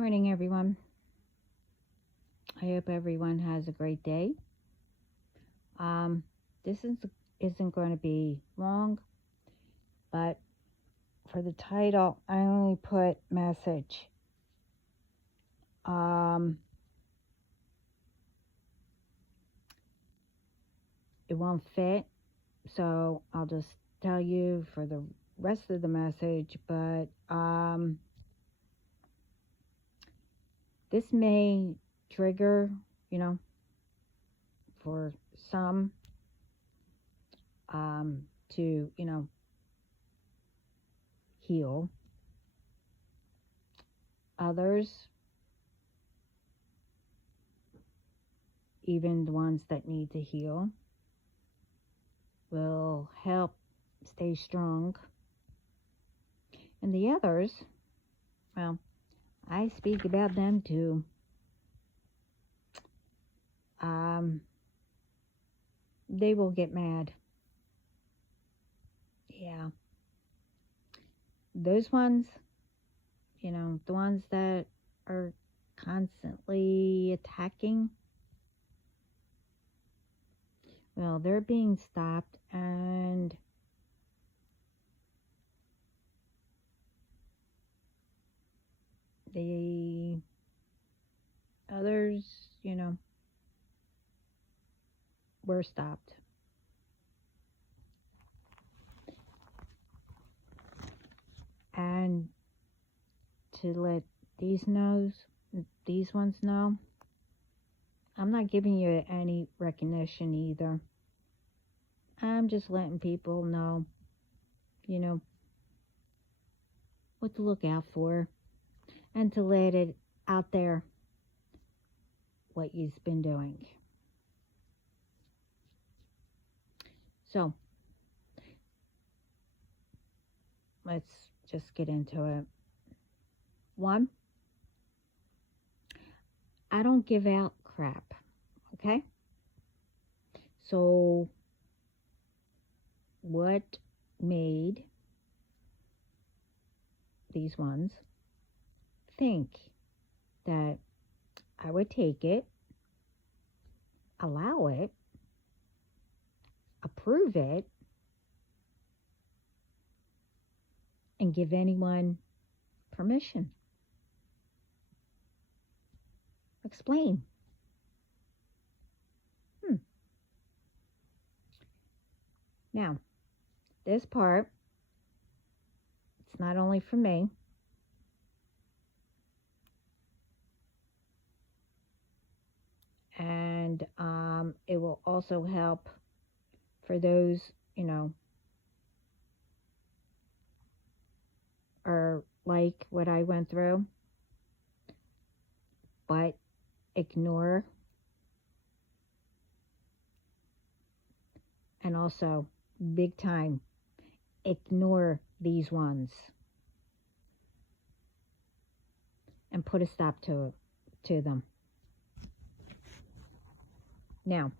Morning, everyone. I hope everyone has a great day. Um, this isn't going to be long, but for the title, I only put message. It won't fit, so I'll just tell you for the rest of the message. But this may trigger, for some to, heal. Others, even the ones that need to heal, will help stay strong. And the others, well, I speak about them too. They will get mad. Yeah. Those ones, the ones that are constantly attacking, well, they're being stopped, and the others, were stopped. And to let these ones know, I'm not giving you any recognition either. I'm just letting people know, what to look out for, and to let it out there what you've been doing. So, let's just get into it. 1, I don't give out crap, okay? So, what made these ones think that I would take it, allow it, approve it, and give anyone permission? Explain. Now, this part, it's not only for me. And it will also help for those, are like what I went through, but ignore, and also big time ignore these ones and put a stop to them. Now,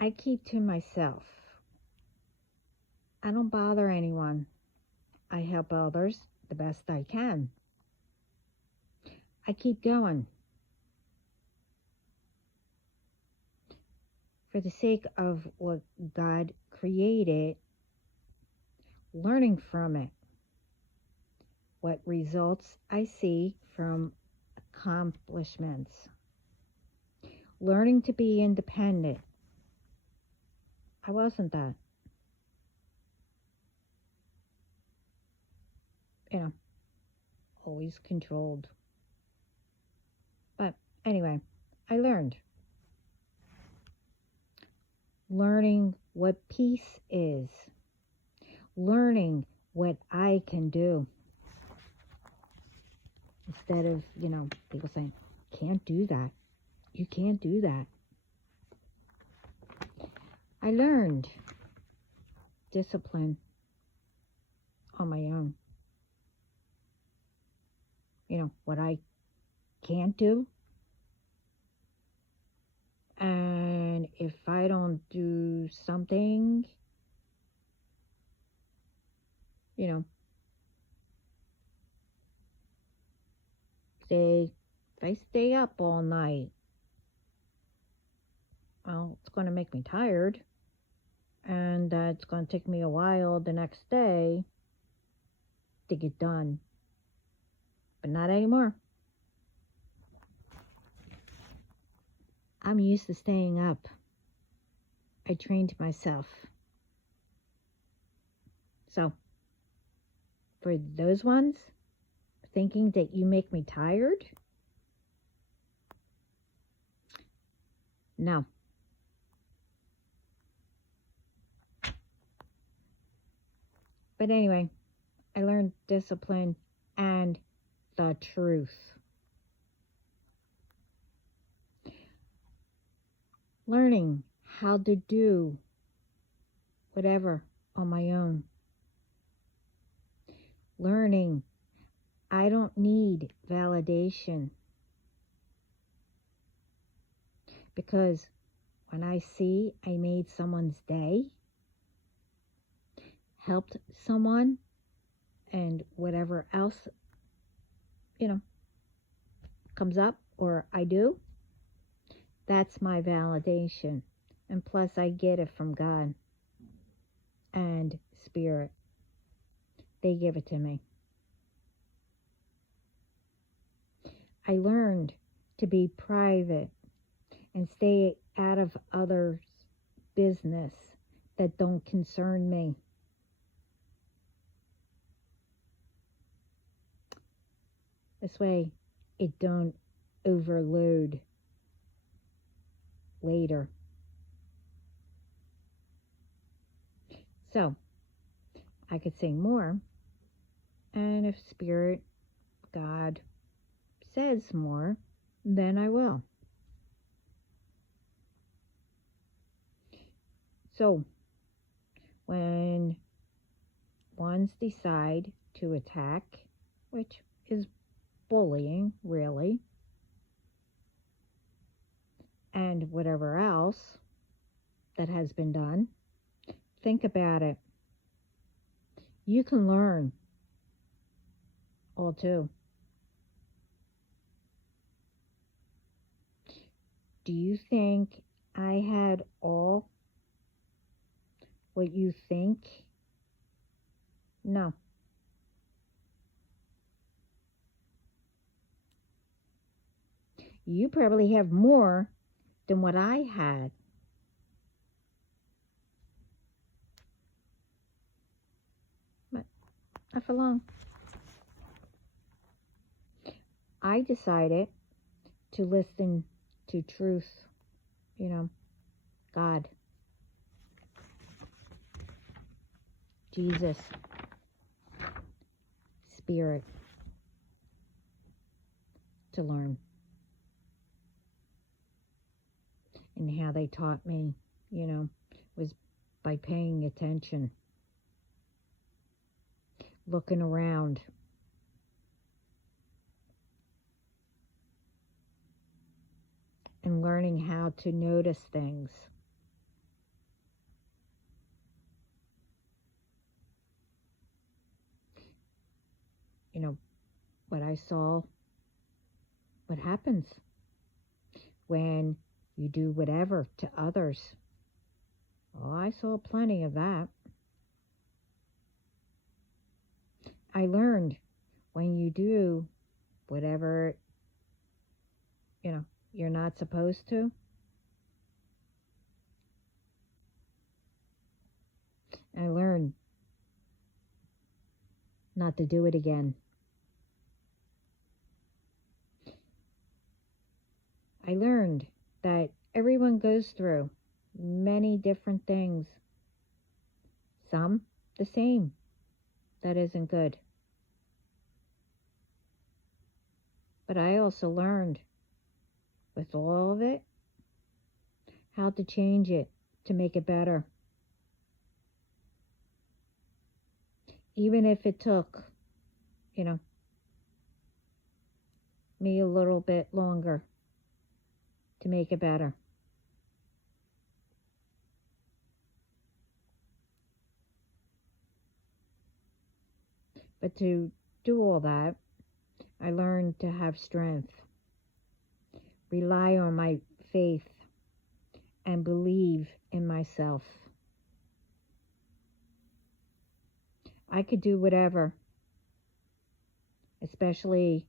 I keep to myself. I don't bother anyone. I help others the best I can. I keep going. For the sake of what God created, learning from it. What results I see from accomplishments. Learning to be independent. I wasn't that. Always controlled. But anyway, I learned. Learning what peace is. Learning what I can do. Instead of, people saying, can't do that. You can't do that. I learned discipline on my own. What I can't do. And if I don't do something, Say, if I stay up all night, well, it's going to make me tired, and it's going to take me a while the next day to get done. But not anymore. I'm used to staying up. I trained myself. So, for those ones thinking that you make me tired, no. But anyway, I learned discipline and the truth. Learning how to do whatever on my own. Learning I don't need validation. Because when I see I made someone's day, helped someone, and whatever else, comes up or I do, that's my validation. And plus I get it from God and Spirit. They give it to me. I learned to be private and stay out of others' business that don't concern me. This way it don't overload later. So I could say more, and if Spirit, God, says more, then I will. So when ones decide to attack, which is bullying, really, and whatever else that has been done, think about it. You can learn all too. Do you think I had all what you think? No. You probably have more than what I had. But not for long. I decided to listen to truth, God, Jesus, Spirit, to learn. And how they taught me, was by paying attention, looking around, and learning how to notice things. What I saw, what happens when you do whatever to others. Oh, I saw plenty of that. I learned when you do whatever, you're not supposed to, I learned not to do it again. I learned that everyone goes through many different things. Some the same. That isn't good. But I also learned, with all of it, how to change it to make it better. Even if it took, me a little bit longer to make it better. But to do all that, I learned to have strength, rely on my faith, and believe in myself. I could do whatever, especially,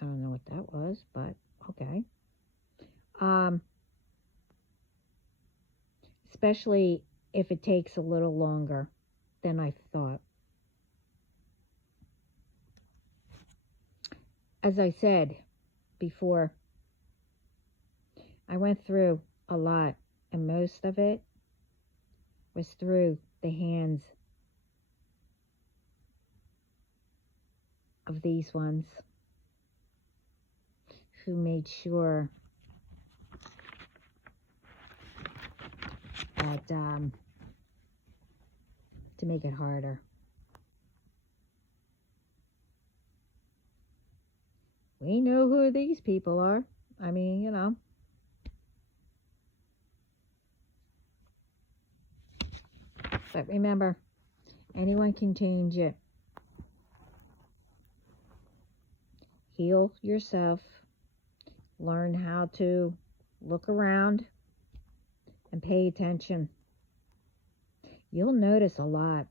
I don't know what that was, but okay. Especially if it takes a little longer than I thought. As I said before, I went through a lot, and most of it was through the hands of these ones who made sure that to make it harder. We know who these people are. I mean, you know. But remember, anyone can change it. Heal yourself. Learn how to look around and pay attention. You'll notice a lot.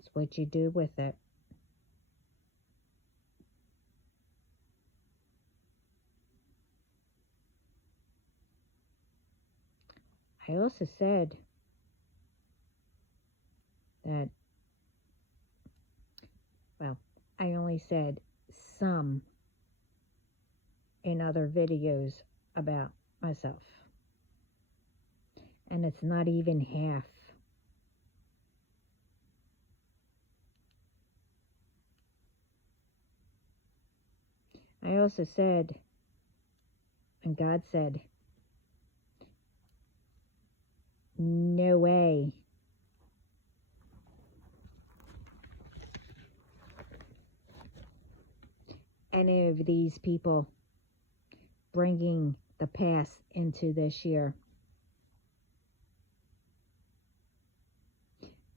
It's what you do with it. I also said that, well, I only said some in other videos about myself. And it's not even half. I also said, and God said, no way any of these people bringing the past into this year.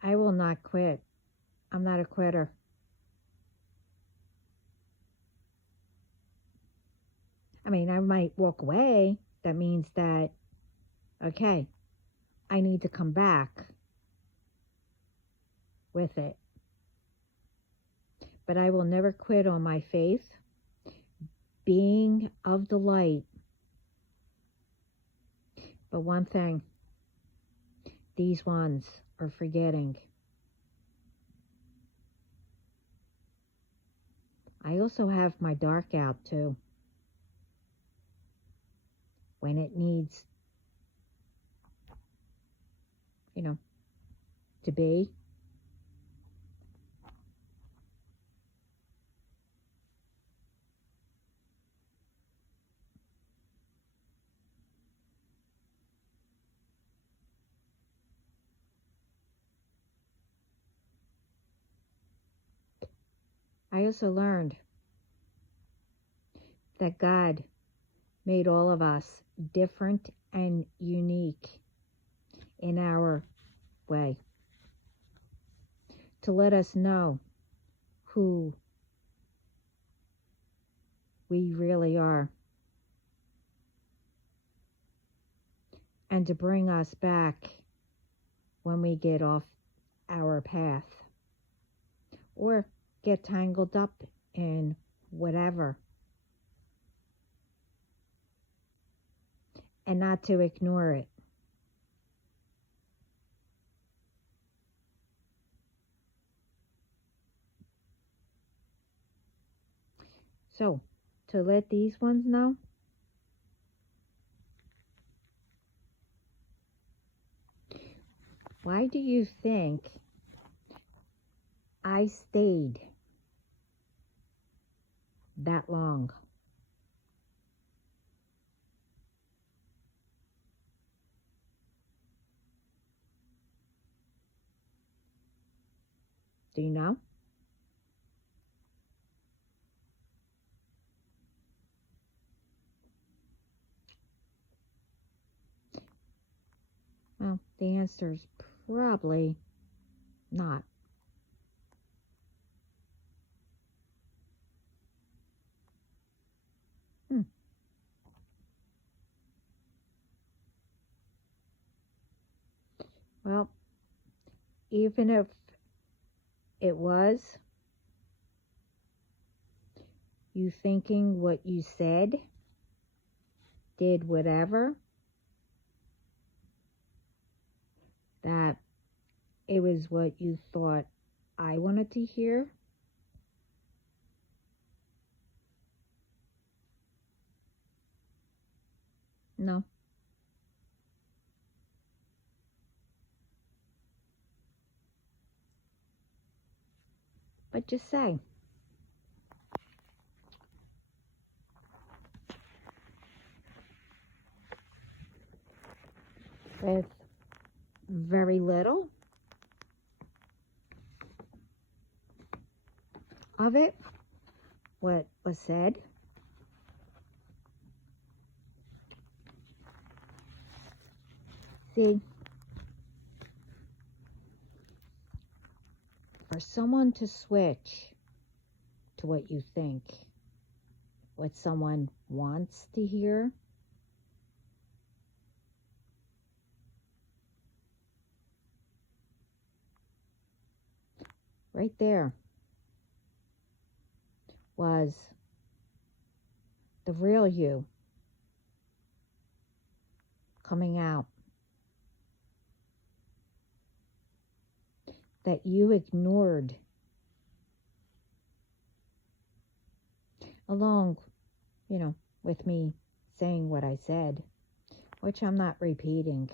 I will not quit. I'm not a quitter. I mean, I might walk away. That means that, okay, I need to come back with it. But I will never quit on my faith, being of the light. But one thing, these ones are forgetting. I also have my dark out too. When it needs, you know, to be. I also learned that God made all of us different and unique in our way, to let us know who we really are, and to bring us back when we get off our path or get tangled up in whatever, and not to ignore it. So, to let these ones know, why do you think I stayed that long? Do you know? Well, the answer is probably not. Hmm. Well, even if it was, you thinking what you said, did whatever, that it was what you thought I wanted to hear. No. But just say, with very little of it, what was said, see, for someone to switch to what you think, what someone wants to hear, right there was the real you coming out, that you ignored, along, with me saying what I said, which I'm not repeating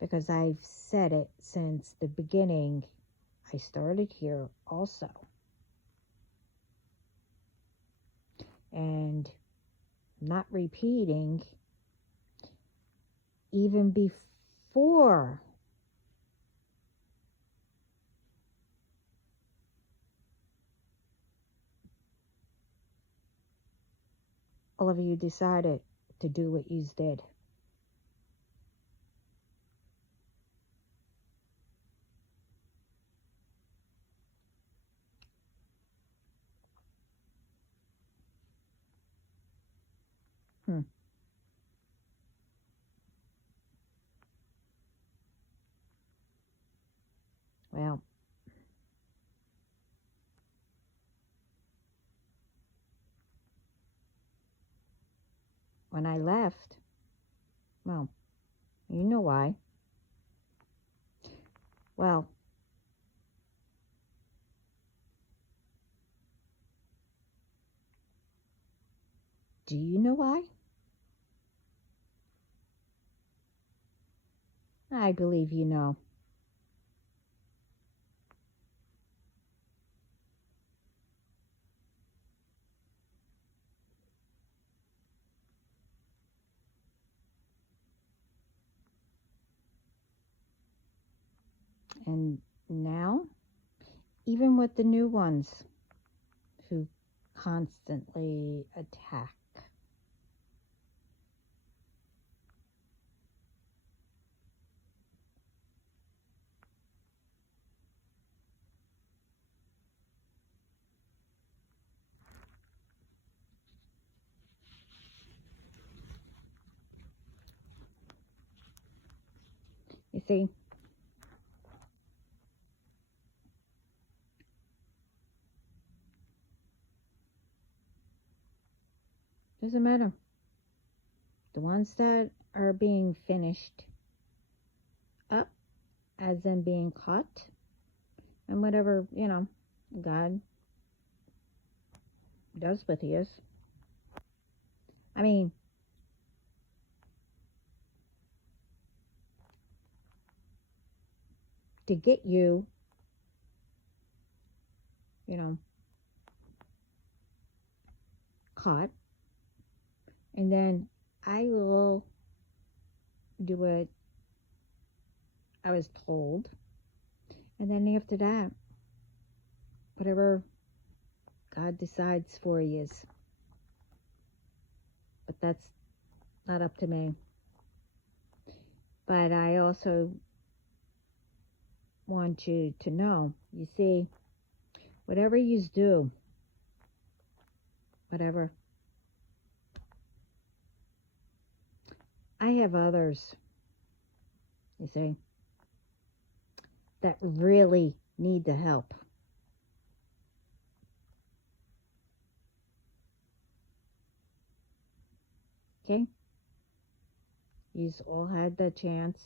because I've said it since the beginning. I started here also. And not repeating even before all of you decided to do what you did. Well, when I left, well, you know why. Well, do you know why? I believe you know. And now, even with the new ones who constantly attack, you see, doesn't matter. The ones that are being finished up, as in being caught, and whatever, God does with you. I mean, to get you, caught, and then I will do what I was told, and then after that, whatever God decides for you. But that's not up to me. But I also want you to know, you see, whatever you do, whatever, I have others, you see, that really need the help. Okay? You've all had the chance,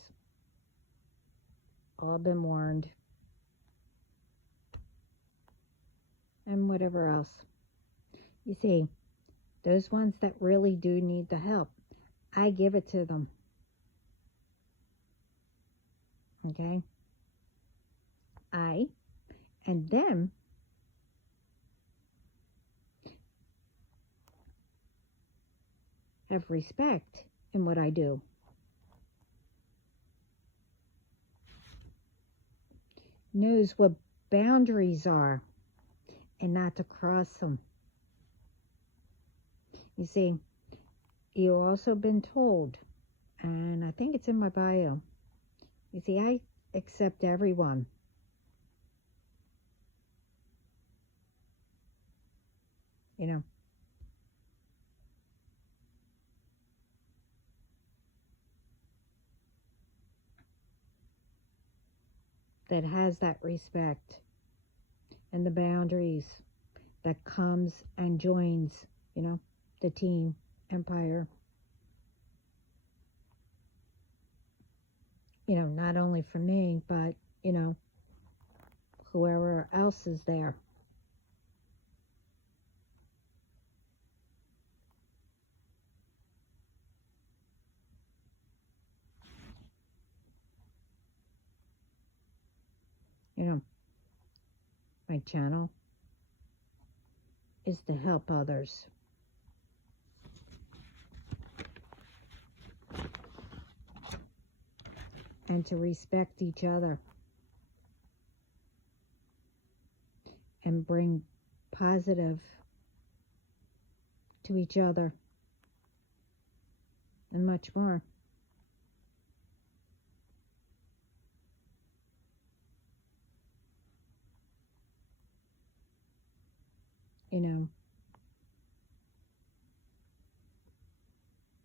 all been warned, and whatever else. You see, those ones that really do need the help, I give it to them. Okay? I and them have respect in what I do. Knows what boundaries are and not to cross them. You see, you've also been told, and I think it's in my bio, you see, I accept everyone. You know, that has that respect and the boundaries that comes and joins, the team empire. Not only for me, but, whoever else is there. My channel is to help others. And to respect each other. And bring positive to each other. And much more.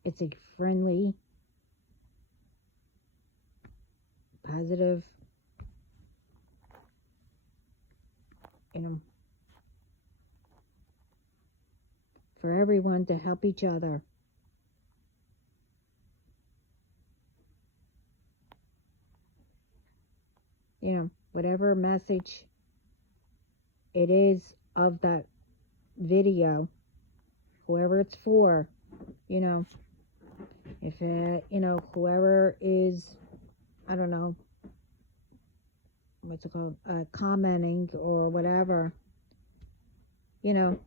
It's a friendly, positive, for everyone to help each other. Whatever message it is of that video, whoever it's for, if whoever is, I don't know, what's it called, commenting or whatever, you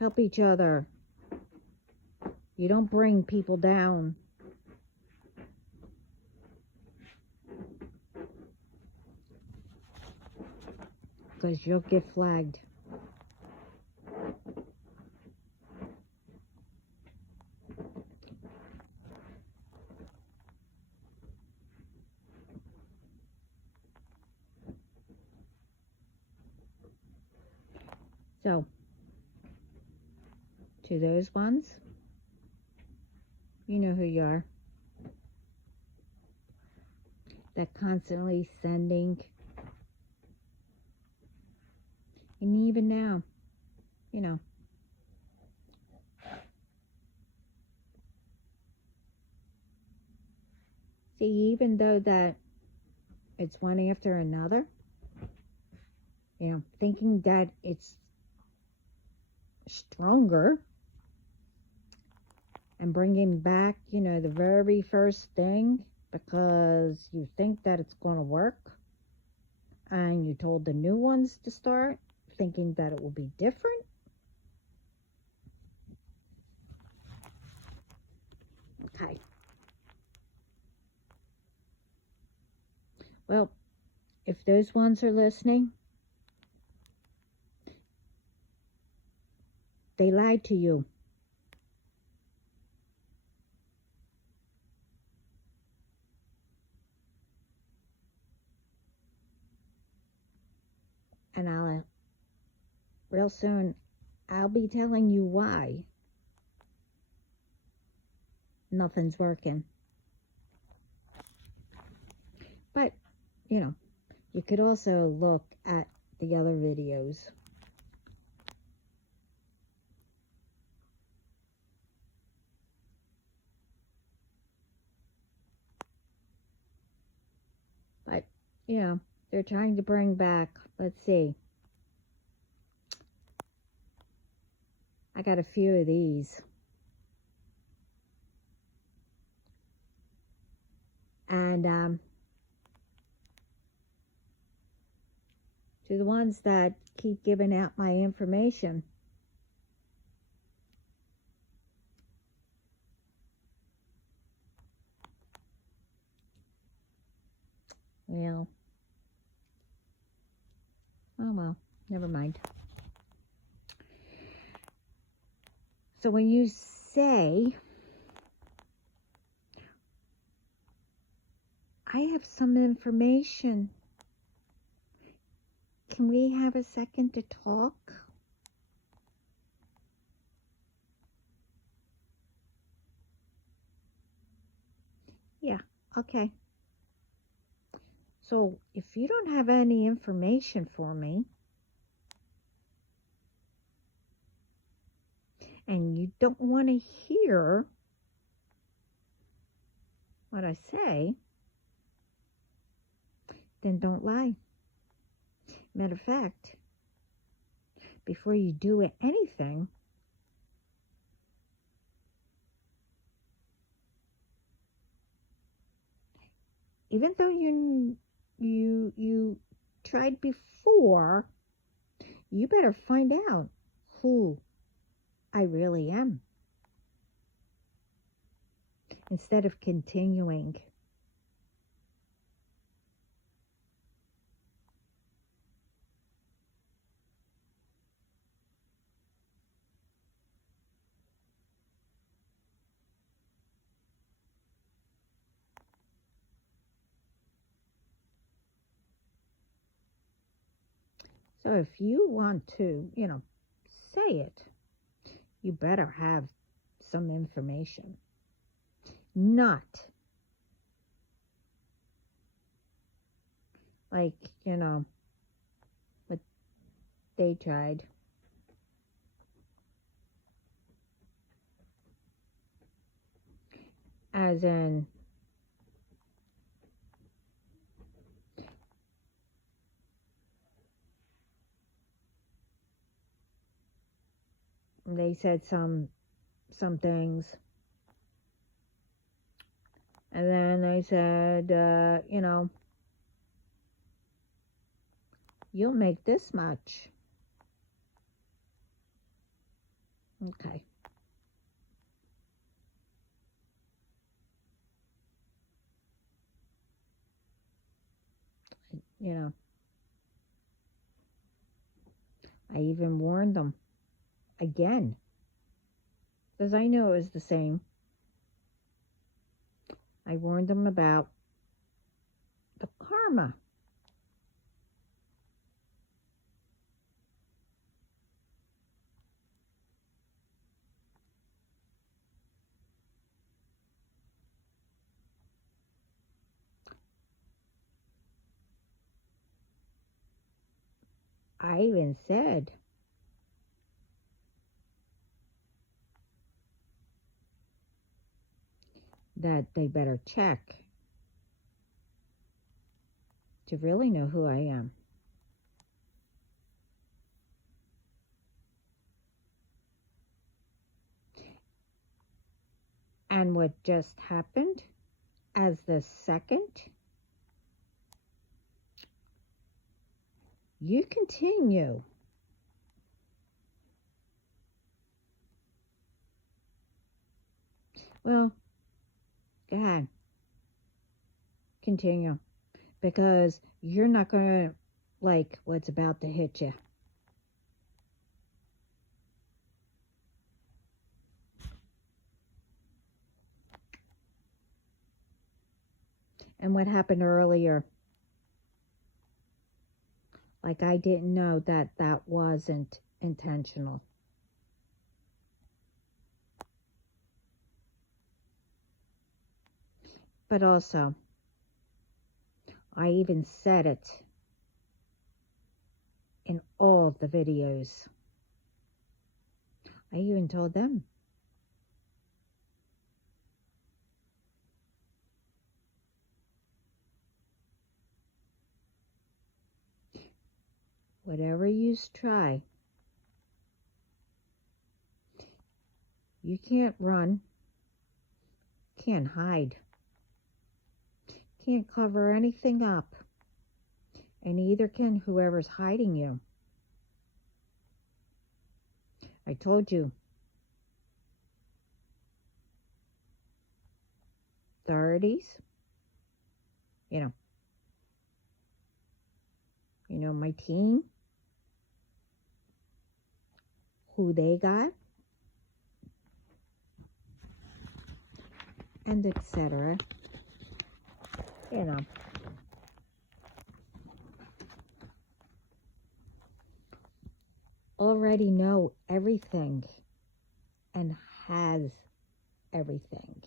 help each other. You don't bring people down. Because you'll get flagged. So, to those ones, you know who you are. That constantly sending. And even now, see, even though that it's one after another, thinking that it's stronger and bringing back, the very first thing because you think that it's going to work and you told the new ones to start thinking that it will be different. Okay. Well, if those ones are listening, they lied to you. And real soon, I'll be telling you why nothing's working. But, you could also look at the other videos. But, they're trying to bring back, let's see. I got a few of these. And to the ones that keep giving out my information, well, oh well, never mind. So when you say, I have some information, can we have a second to talk? Yeah, okay. So if you don't have any information for me, and you don't want to hear what I say, then don't lie. Matter of fact, before you do anything, even though you tried before, you better find out who I really am instead of continuing. So if you want to, say it, you better have some information. Not like, what they tried. As in, they said some things, and then they said, you'll make this much. Okay. I even warned them again, because I knew it was the same. I warned them about the karma. I even said, that they better check to really know who I am. And what just happened as the second you continue well, go ahead, continue, because you're not going to like what's about to hit you. And what happened earlier, Like I didn't know that that wasn't intentional. But also, I even said it in all the videos. I even told them. Whatever you try, you can't run, can't hide, can't cover anything up, and neither can whoever's hiding you. I told you, authorities, you know, my team, who they got, and etc. Already know everything and has everything.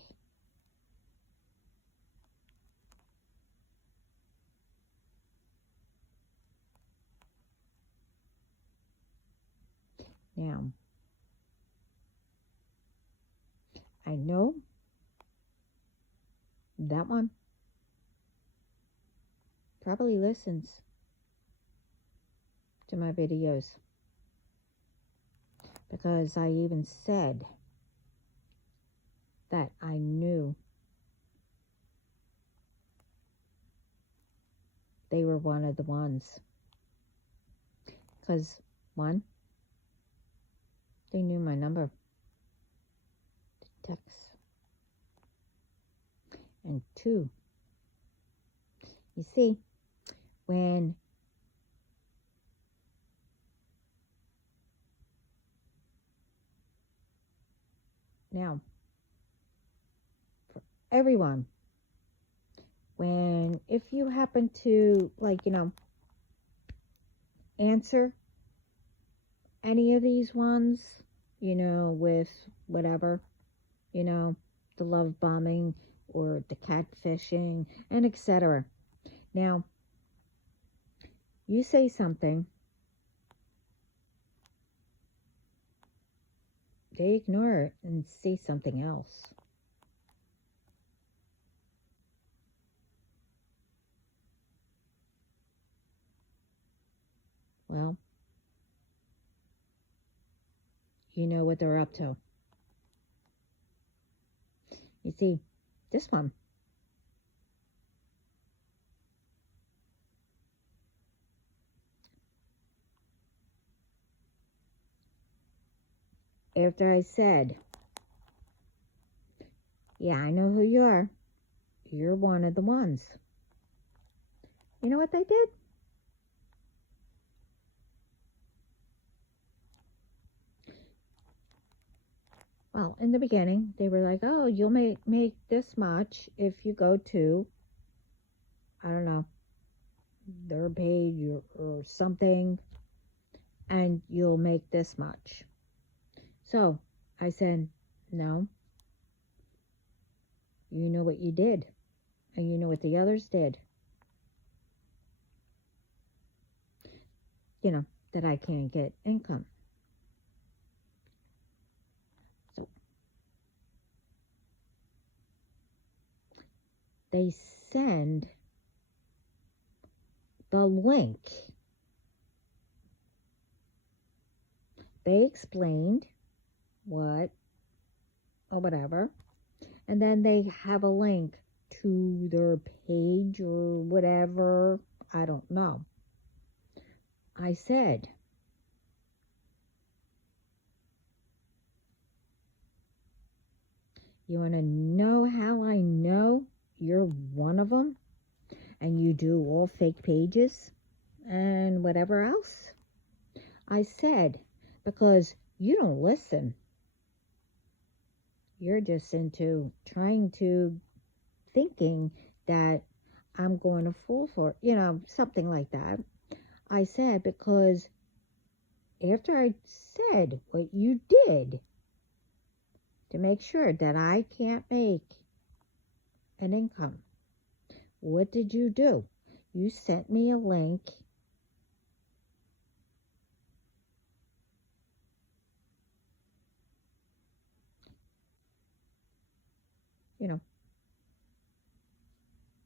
Now, I know that one probably listens to my videos because I even said that I knew they were one of the ones. Because, one, they knew my number to text. And two, you see, when now, for everyone, if you happen to, answer any of these ones, with whatever, the love bombing or the catfishing and etc. Now, you say something, they ignore it and say something else. Well, you know what they're up to. You see, this one, after I said, yeah, I know who you are. You're one of the ones. You know what they did? Well, in the beginning, they were like, oh, you'll make this much if you go to, I don't know, their page or something, and you'll make this much. So I said, no, you know what you did, and you know what the others did. That I can't get income. So they send the link. They explained what or whatever, and then they have a link to their page or whatever. I don't know. I said, you want to know how I know you're one of them and you do all fake pages and whatever else? I said, because you don't listen. You're just into thinking that I'm going to fall for it, something like that. I said, because after I said what you did to make sure that I can't make an income, what did you do? You sent me a link. You know,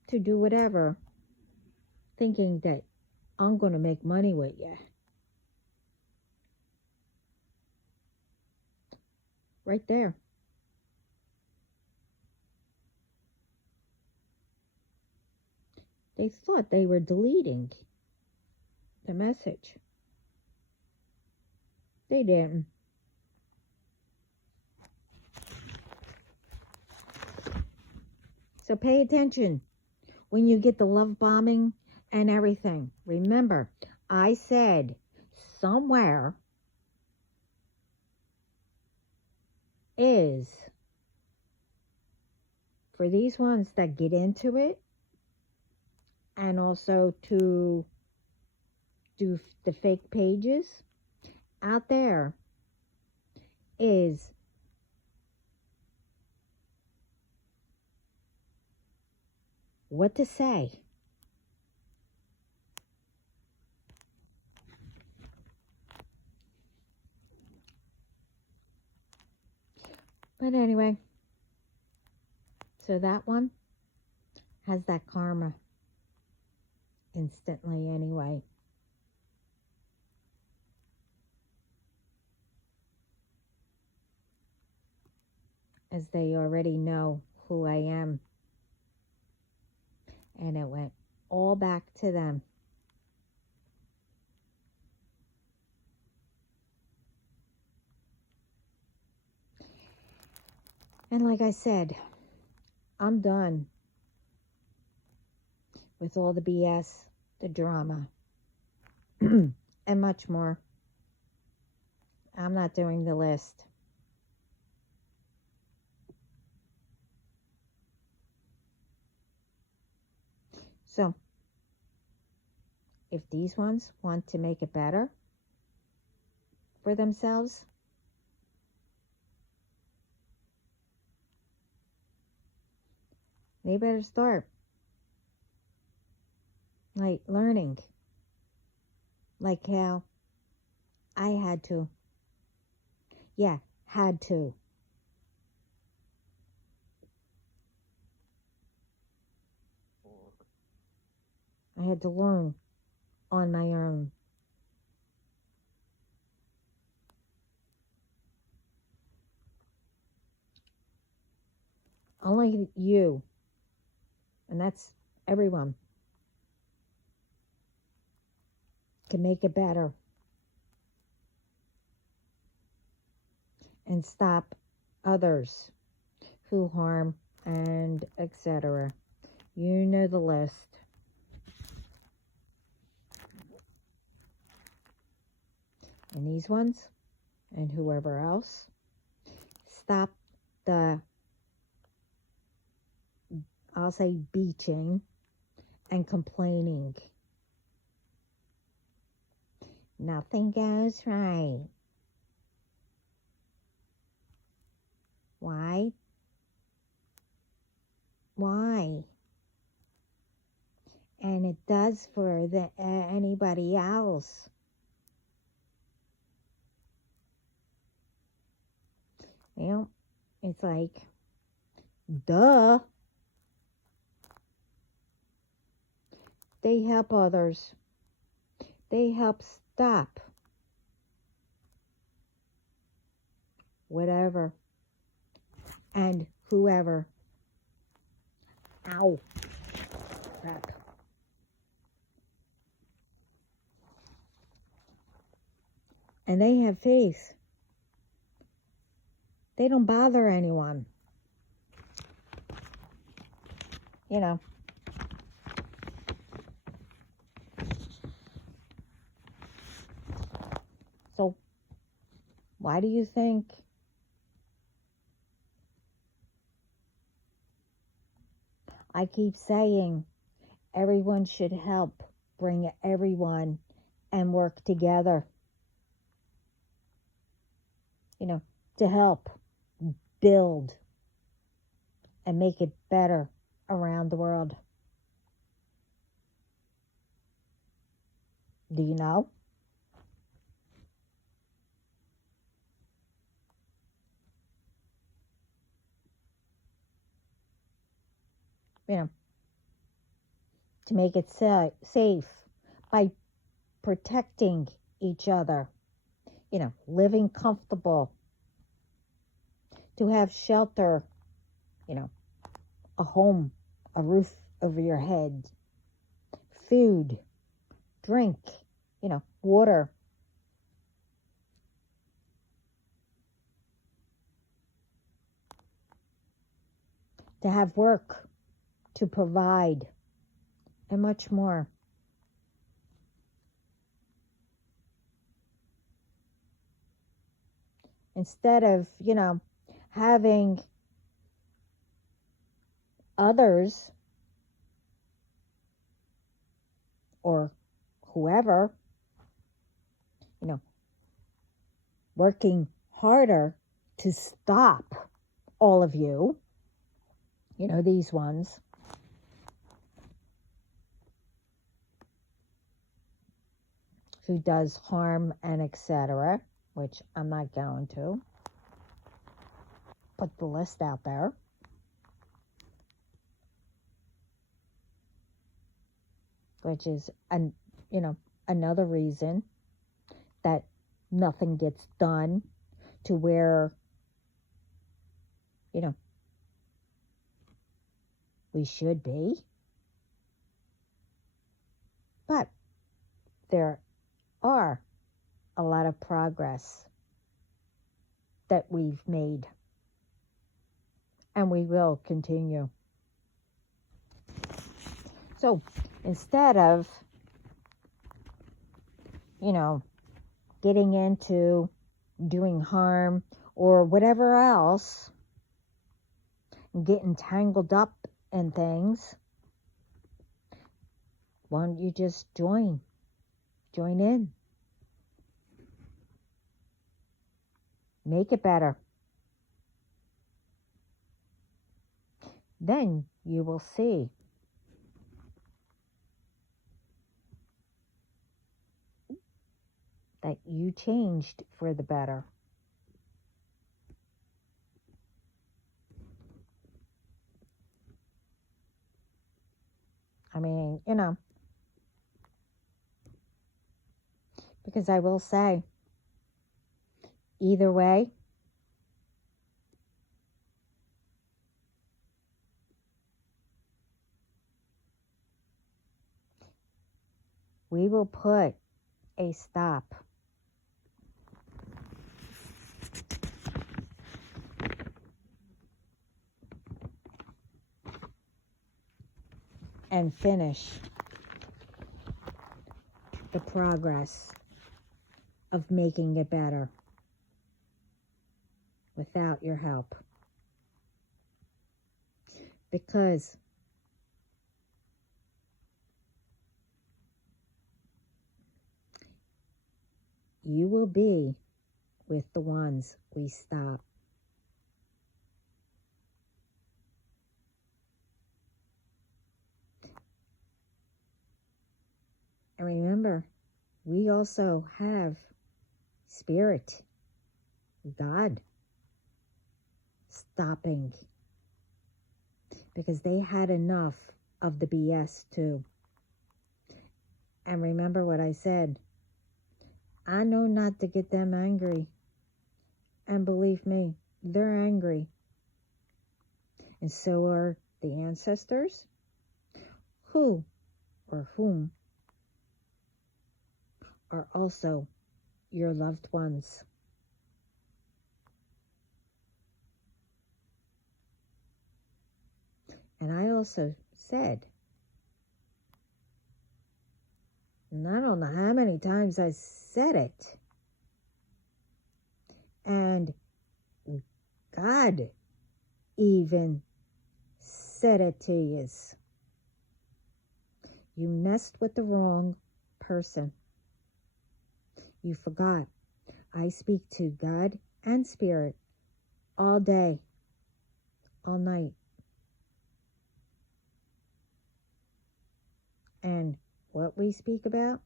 to do whatever, thinking that I'm going to make money with you. Right there. They thought they were deleting the message. They didn't. So pay attention when you get the love bombing and everything. Remember, I said somewhere is for these ones that get into it, and also to do the fake pages out there, is what to say. But anyway, so that one has that karma instantly anyway. As they already know who I am. And it went all back to them. And like I said, I'm done with all the BS, the drama, and much more. I'm not doing the list. So, if these ones want to make it better for themselves, they better start like learning, like how I had to. Yeah, had to. I had to learn on my own. Only you, and that's everyone, can make it better and stop others who harm and etc. You know the list. And these ones, and whoever else, stop the, I'll say, beaching and complaining. Nothing goes right. Why? Why? And it does for the anybody else. You know, it's like, duh. They help others. They help stop whatever and whoever. Ow. Crap. And they have faith. They don't bother anyone. You know. So, why do you think I keep saying everyone should help bring everyone and work together, to help build and make it better around the world. Do you know? To make it safe by protecting each other, living comfortable, to have shelter, a home, a roof over your head, food, drink, water. To have work, to provide, and much more. Instead of, having others or whoever, working harder to stop all of you, these ones, who does harm and etc., which I'm not going to put the list out there. Which is, another reason that nothing gets done, to where, we should be. But there are a lot of progress that we've made, and we will continue. So instead of, getting into doing harm or whatever else, getting tangled up in things, why don't you just join in, make it better. Then you will see that you changed for the better. I mean, because I will say, either way, we will put a stop and finish the progress of making it better without your help. Because you will be with the ones we stop. And remember, we also have Spirit, God, stopping, because they had enough of the BS too. And remember what I said, I know not to get them angry. And believe me, they're angry. And so are the ancestors, who or whom are also your loved ones. And I also said, and I don't know how many times I said it, and God even said it to you. You messed with the wrong person. You forgot. I speak to God and Spirit all day, all night. And what we speak about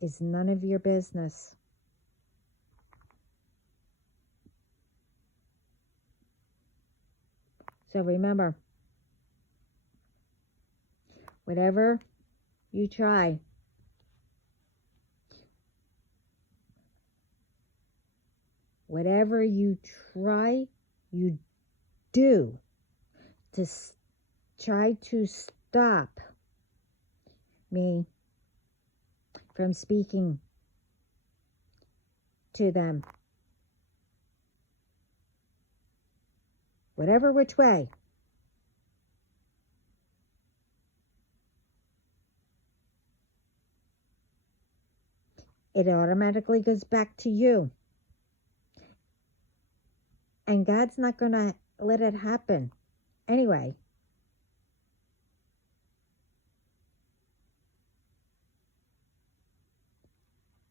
is none of your business. So remember, whatever you try, whatever you try, you do to try to stop me from speaking to them. Whatever which way. It automatically goes back to you. And God's not going to let it happen anyway.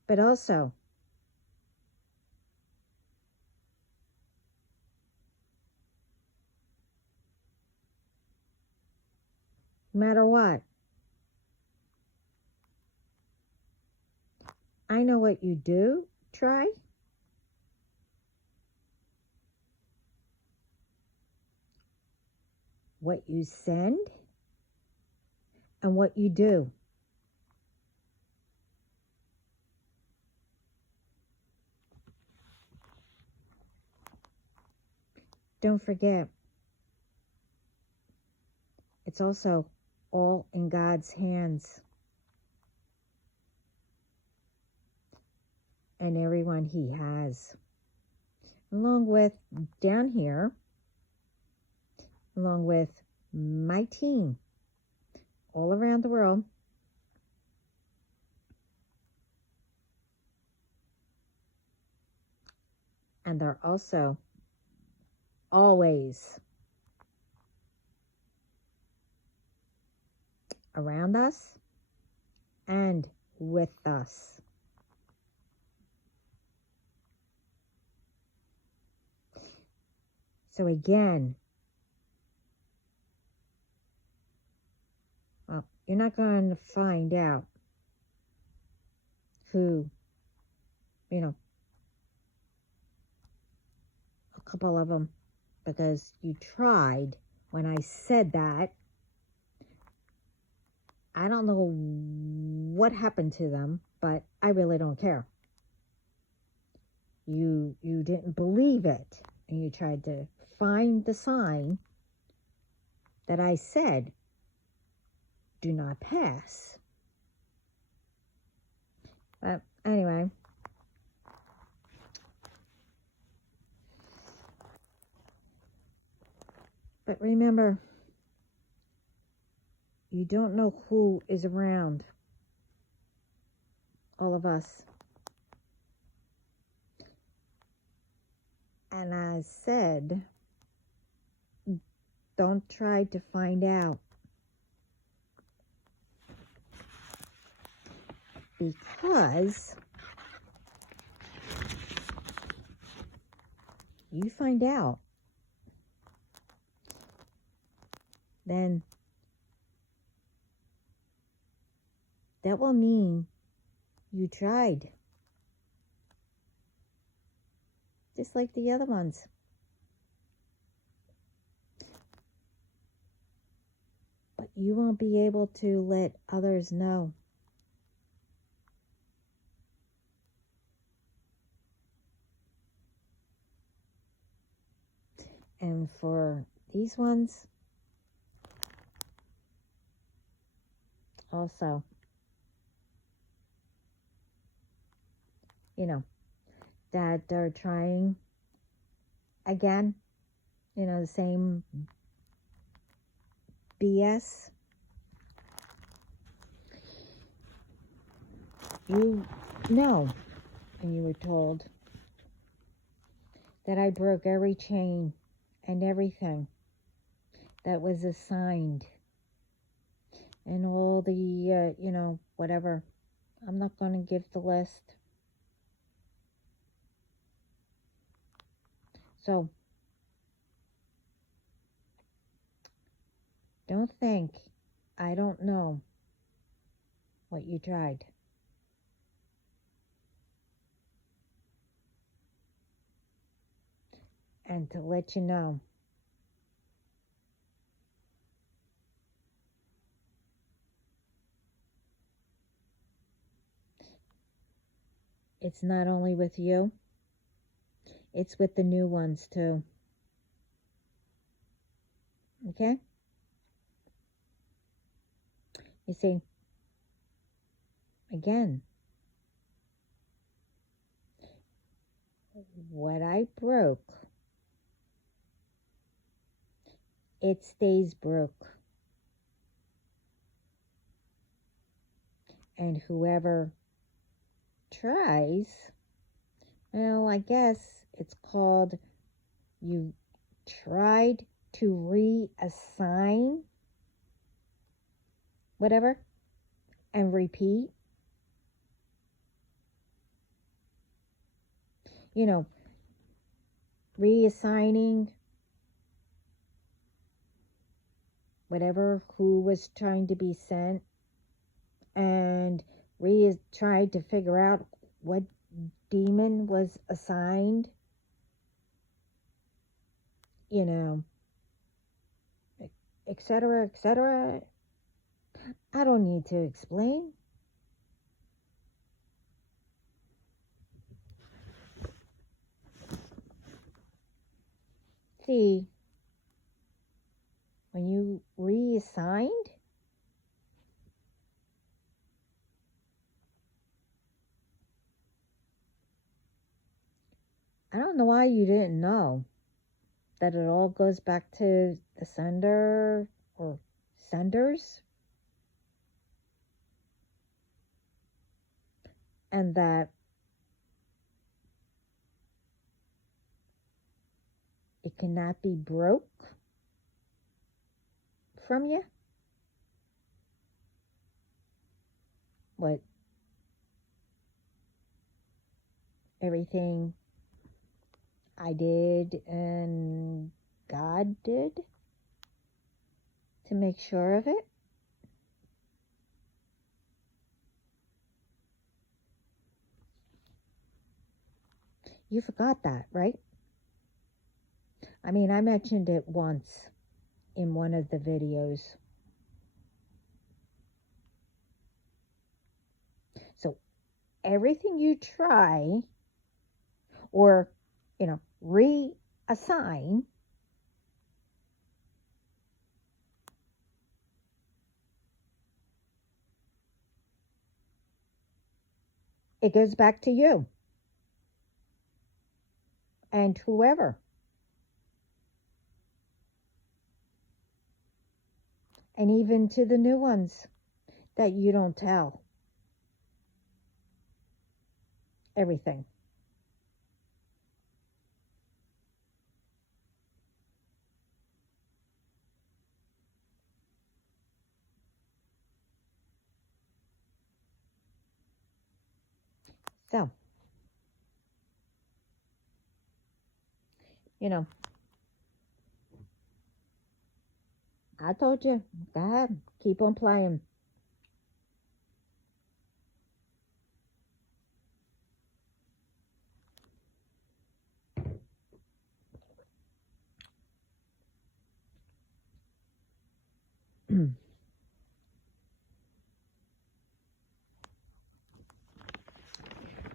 But also, no matter what, I know what you do try. What you send and what you do. Don't forget, it's also all in God's hands. And everyone He has. Along with down here, along with my team all around the world. And they're also always around us and with us. So again, well, you're not going to find out who, a couple of them, because you tried when I said that. I don't know what happened to them, but I really don't care. You didn't believe it, and you tried to find the sign that I said, do not pass. But anyway, but remember, you don't know who is around all of us. And I said, don't try to find out. Because you find out, then that will mean you tried. Just like the other ones. But you won't be able to let others know. And for these ones, also, that they're trying again, the same BS. You know, and you were told that I broke every chain and everything that was assigned. And all the, whatever. I'm not going to give the list. So don't think I don't know what you tried. And to let you know, it's not only with you, it's with the new ones too. Okay? You see, again, what I broke, it stays broke. And whoever tries, well, I guess it's called you tried to reassign whatever and repeat. You know, reassigning whatever who was trying to be sent and tried to figure out what demon was assigned, you know, etc., etc. I don't need to explain. See, when you reassigned, I don't know why you didn't know that it all goes back to the sender or senders, and that it cannot be broke from you. What everything I did and God did to make sure of it. You forgot that, right? I mean, I mentioned it once in one of the videos. So everything you try or, reassign, it goes back to you and whoever. And even to the new ones that you don't tell everything. So, I told you, go ahead, keep on playing.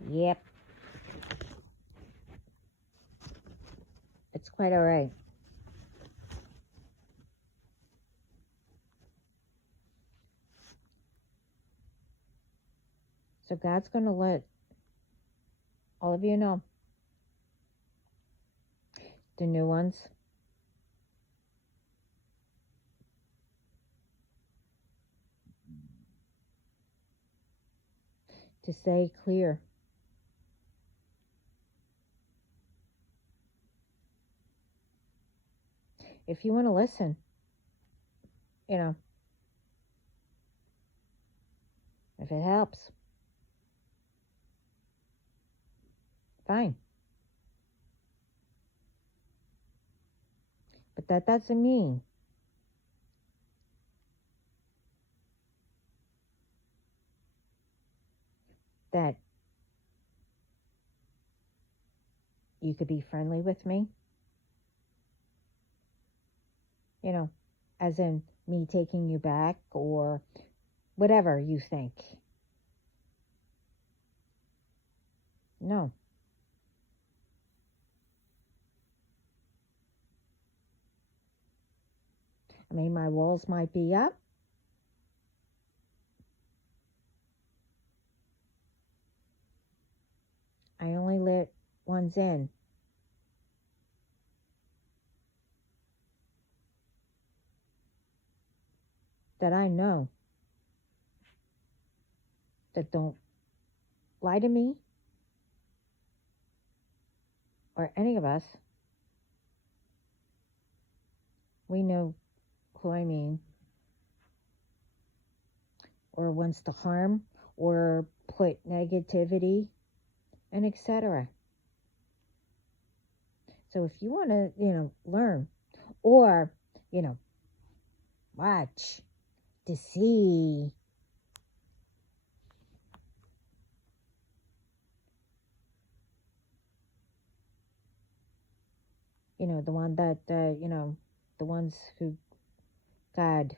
Yep, it's quite all right. So God's going to let all of you know, the new ones, to stay clear. If you want to listen, if it helps, fine. But that doesn't mean that you could be friendly with me. You know, as in me taking you back or whatever you think. No. I mean, my walls might be up. I only let ones in that I know that don't lie to me or any of us. We know who I mean. Or wants to harm or put negativity and etc. So if you want to, learn or, watch to see, the one that, the ones who God,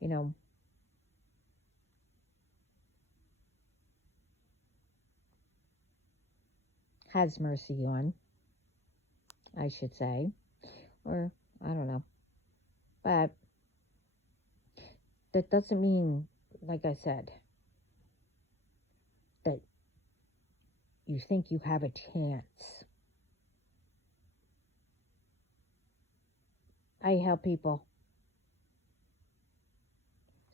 you know, has mercy on, I should say, or I don't know. But that doesn't mean, like I said, that you think you have a chance. I help people.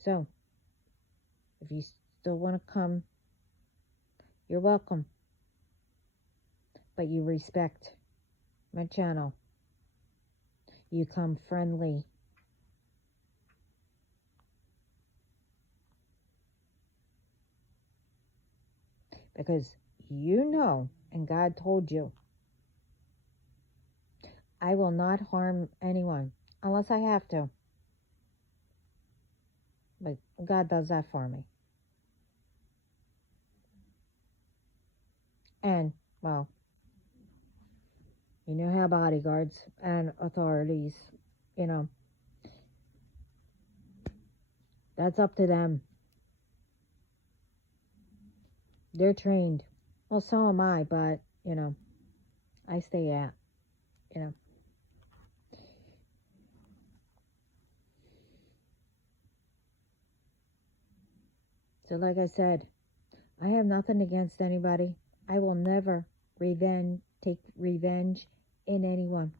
So, if you still want to come, you're welcome. But you respect my channel. You come friendly. Because and God told you, I will not harm anyone unless I have to. But God does that for me. And, well, you know how bodyguards and authorities, that's up to them. They're trained. Well, so am I, but, I stay out, So like I said, I have nothing against anybody. I will never take revenge in anyone.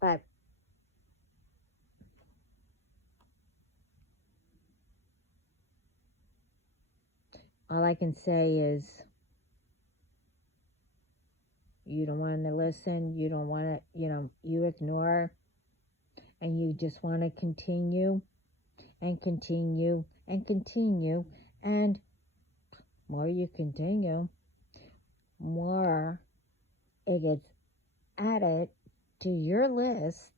But all I can say is, you don't want to listen, you don't want to, you ignore, and you just want to continue and continue and continue, and more you continue, more it gets added to your list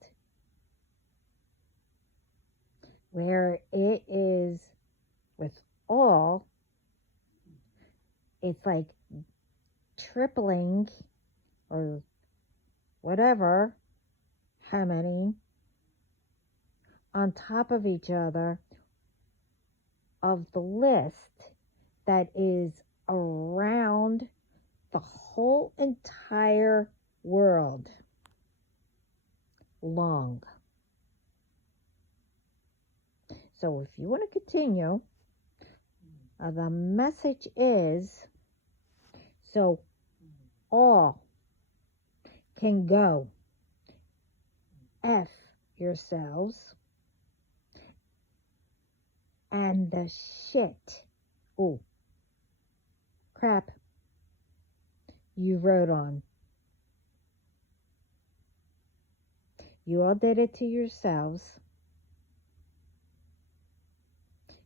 where it is with all, it's like tripling or whatever, how many on top of each other of the list that is around the whole entire world long. So if you want to continue, the message is, so all can go F yourselves and the shit, oh crap, you wrote on. You all did it to yourselves.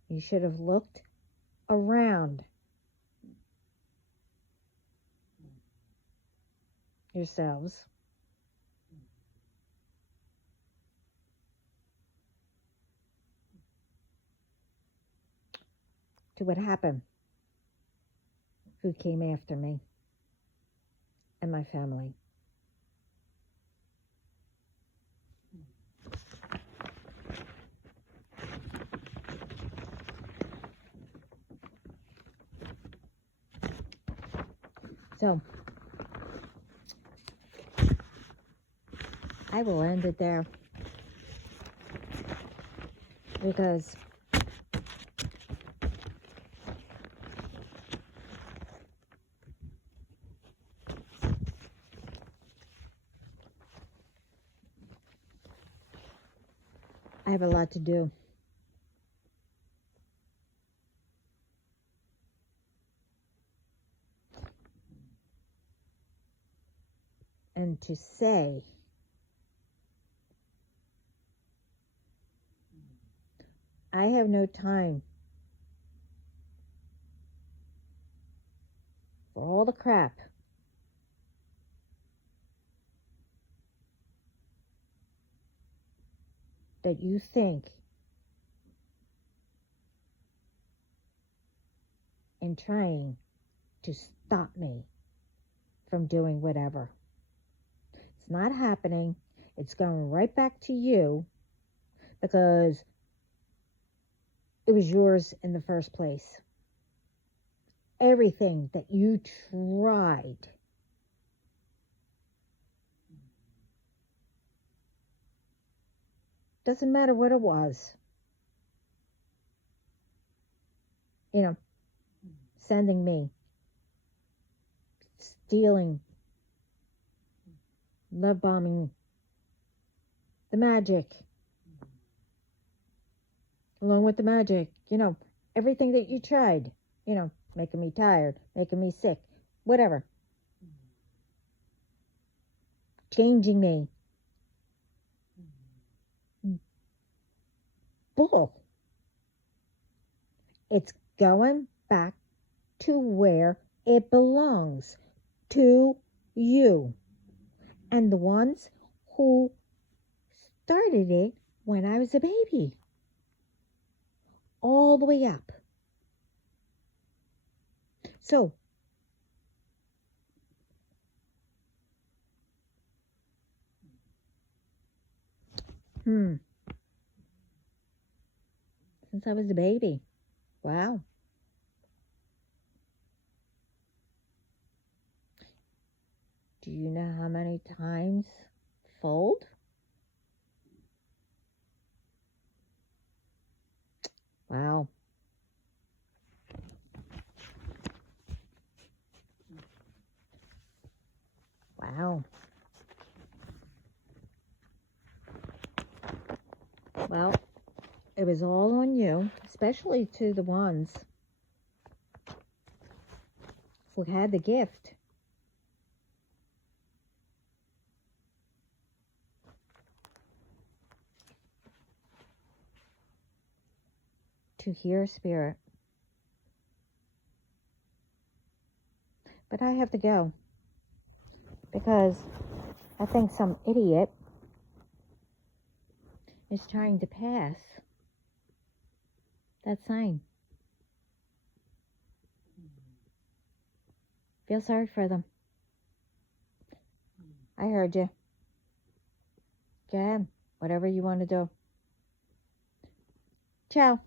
You should have looked around yourselves. To what happened, who came after me and my family. So, I will end it there because I have a lot to do. And to say I have no time for all the crap that you think in trying to stop me from doing whatever. It's not happening. It's going right back to you because it was yours in the first place. Everything that you tried doesn't matter what it was. You know, sending me, stealing, love bombing, the magic, along with the magic, everything that you tried, making me tired, making me sick, whatever, changing me. Bull. It's going back to where it belongs, to you. And the ones who started it when I was a baby. All the way up. So, since I was a baby. Wow. Do you know how many times fold? Wow. Wow. Well, it was all on you, especially to the ones who had the gift. To hear spirit. But I have to go because I think some idiot is trying to pass that sign. Feel sorry for them. I heard you. Go ahead. Whatever you want to do. Ciao.